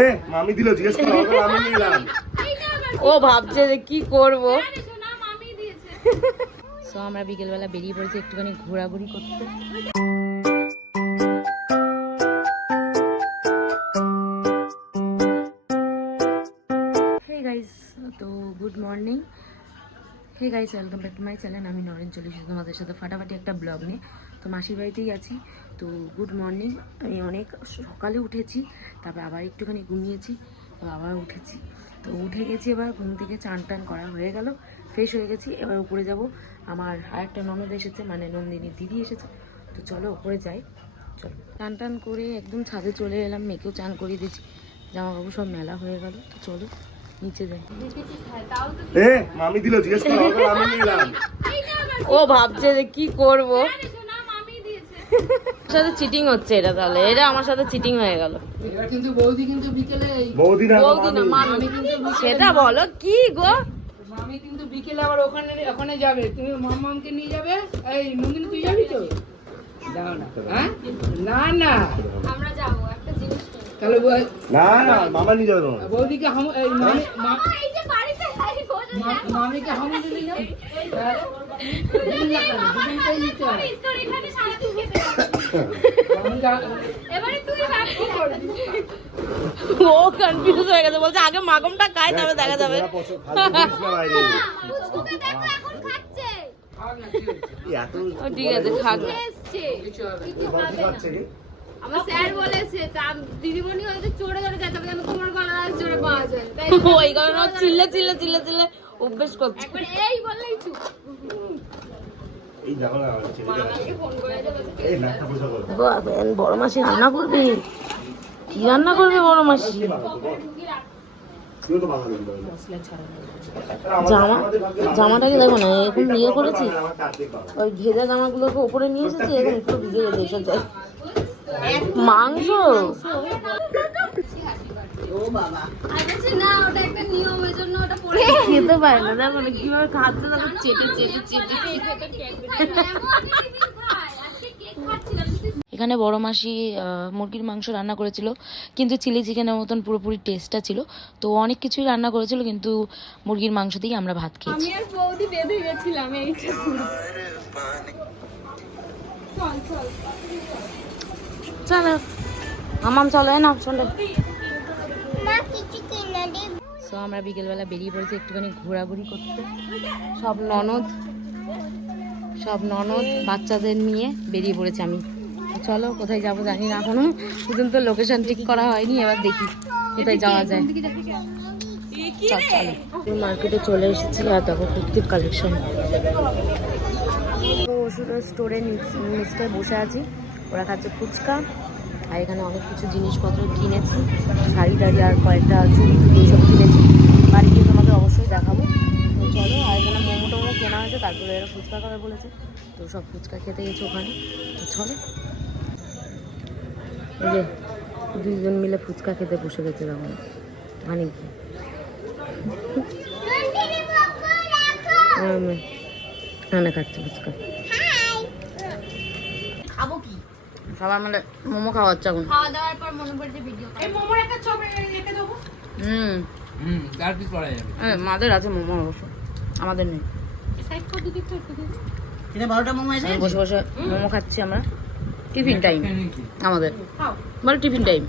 এ মামি দিল জিজ্ঞেস করো আমি নিলাম ও ভাবছে যে কি করব। সো আমরা বিকেলবেলা বেরিয়ে পড়েছি একটুখানি ঘোরাঘুরি করতে। হে গাইস, তো good morning. Hey guys, welcome back to my channel. আমি নরেন চলে এসেছি তোমাদের সাথে ফাটাফাটি একটা ব্লগ নিয়ে। তো মাসির বাড়িতেই আছি। তো গুড মর্নিং। আমি অনেক সকালে উঠেছি, তারপর আবার একটুখানি ঘুমিয়েছি, আবার উঠেছি। তো উঠে গেছি, এবার ঘুম থেকে চান টান করা হয়ে গেল, ফ্রেশ হয়ে গেছি। এবার উপরে যাব। আমার আরেকটা ননদ এসেছে, মানে নন্দিনীর দিদি এসেছে। তো চলো উপরে যাই। চলো চান টান করে একদম ছাদে চলে এলাম, মেয়েকেও চান করিয়ে দিয়েছি, জামা কাপড় সব মেলা হয়ে গেল। তো চলো নিচে যাই। এ মামি দিল জিজ্ঞেস করো আমি নিলাম। ও ভাবছে যে কি করব, সাথে চিটিং হচ্ছে এটা। তাহলে এটা আমার সাথে চিটিং হয়ে গেল। কিন্তু বৌদি কিন্তু বিকেলে বৌদি না মামি সেটা বলো কি গো। মামি কিন্তু বিকেলে আবার ওখানে যাবে। তুমি মামকে নিয়ে যাবে। এই নন্দিনী তুই যাবি তো? যাও না। হ্যাঁ না না আমরা যাবো একটা জিনিস তাহলে না না মামা নিয়ে যাবে বৌদিকে এই মামিকে হামু দিলি না। ও কনফিউজ হয়ে গেছে, বলছে আগে মাগমটা খাই তবে দেখা যাবে। ঠিক আছে খাক। আমার স্যার বলেছে দিদিমণি হয়তো চড়ে চড়ে যাচ্ছে, যেন তোমার গলা জোরে পাওয়া যায়। ওই কারণে চিল্লে চিল্লে চিল্লে চিল্লে অভ্যেস করছে। একবার এই বললেই চুপ। বড় মাসি রান্না করবে। কি রান্না করবে বড় মাসি? জামাটাকে দেখো না, এখন ইয়ে করেছি, ওই ভেজা জামাগুলোকে ওপরে নিয়ে এসেছি, এখন একটু ভিজে গেছে এসব যায়। মাংস না ওটা একটা নিয়ম, এর জন্য ওটা পরে খেতে পারে না। দেখো না কিভাবে খাচ্ছে, দেখো চেটে চেটে চেটে। এখানে বড় মাসি মুরগির মাংস রান্না করেছিল, কিন্তু চিলি চিকেনের মতন পুরোপুরি টেস্টটা ছিল। তো অনেক কিছুই রান্না করেছিল, কিন্তু মুরগির মাংস দিয়েই আমরা ভাত খেয়েছি। আমি আর বৌদি বেঁধে গেছিলাম এইটা। চলো মামাম চলো না চলো। সো আমরা বিকেলবেলা বেরিয়ে পড়েছি একটুখানি ঘোরাঘুরি করতে। সব ননদ বাচ্চাদের নিয়ে বেরিয়ে পড়েছে। আমি চলো কোথায় যাব জানি না, এখনো পর্যন্ত লোকেশন ঠিক করা হয়নি। এবার দেখি কোথায় যাওয়া যায়। চলো মার্কেটে চলে এসেছি, আর দেখো কুর্তির কালেকশন। তো ওষুধের স্টোরের নিচে বসে আছি, ওরা খাচ্ছে ফুচকা। আর এখানে অনেক কিছু জিনিসপত্র কিনেছি, শাড়ি টাড়ি আর কয়েকটা চুড়ি টুড়ি এইসব কিনেছি। বাড়ি গিয়ে তোমাকে অবশ্যই দেখাবো। তো চলো, আর এখানে মোমো টোমো কেনা হয়েছে, তারপরে এরা ফুচকা খাবে বলেছে, তো সব ফুচকা খেতে গেছে ওখানে। তো চলো, এই যে দুইজন মিলে ফুচকা খেতে বসে গেছে তখন। মানে কি রান্না খাচ্ছে ফুচকা। খাবো কি? সবাই মিলে মোমো খাওয়াচ্ছে এখন। খাওয়া দাওয়ার পর মনে পড়ছে ভিডিও। এই মোমোর একটা ছবি রেখে দেবো। চার পিস পড়া যাবে। মাদের আছে মোমো, অবশ্য আমাদের নেই। সাইড করে দিতে একটু এটা 12টা মোমো আছে। বসে বসে মোমো খাচ্ছি আমরা। টিফিন টাইম আমাদের, বল টিফিন টাইম।